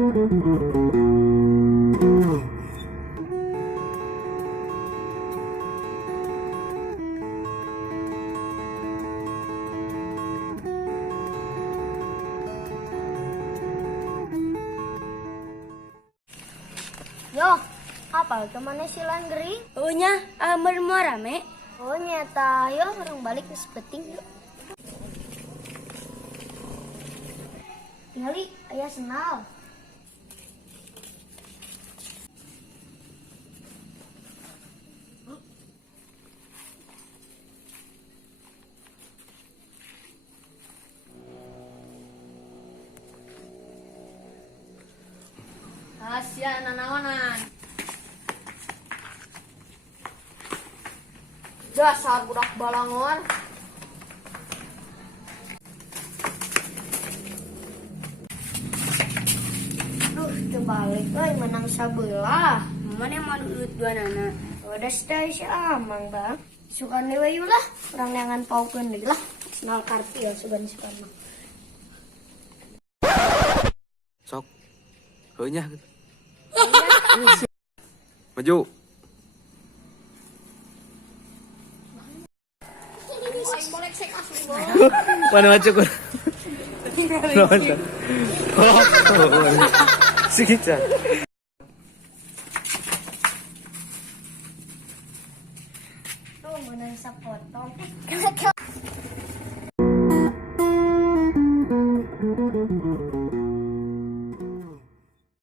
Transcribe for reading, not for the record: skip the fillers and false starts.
Yo, apa kemana si Langgeri? Ohnya, mau rame. Oh nyata, yo orang balik ke sepeting yuk. Tingali, ayah senal. Asia nanaonan. Dasar budak balangor. Duh, terbalik euy menang sabelah. Mana yang mau urut dua nana? Udah stay si amang bang. Sukan dewe lah, orang neangan paukeun deui lah. Senal karti ya sugan-sugan mah. Sok. Heunya gitu. Maju. Mana maju kun? Sikit. Tuh menang sapotong.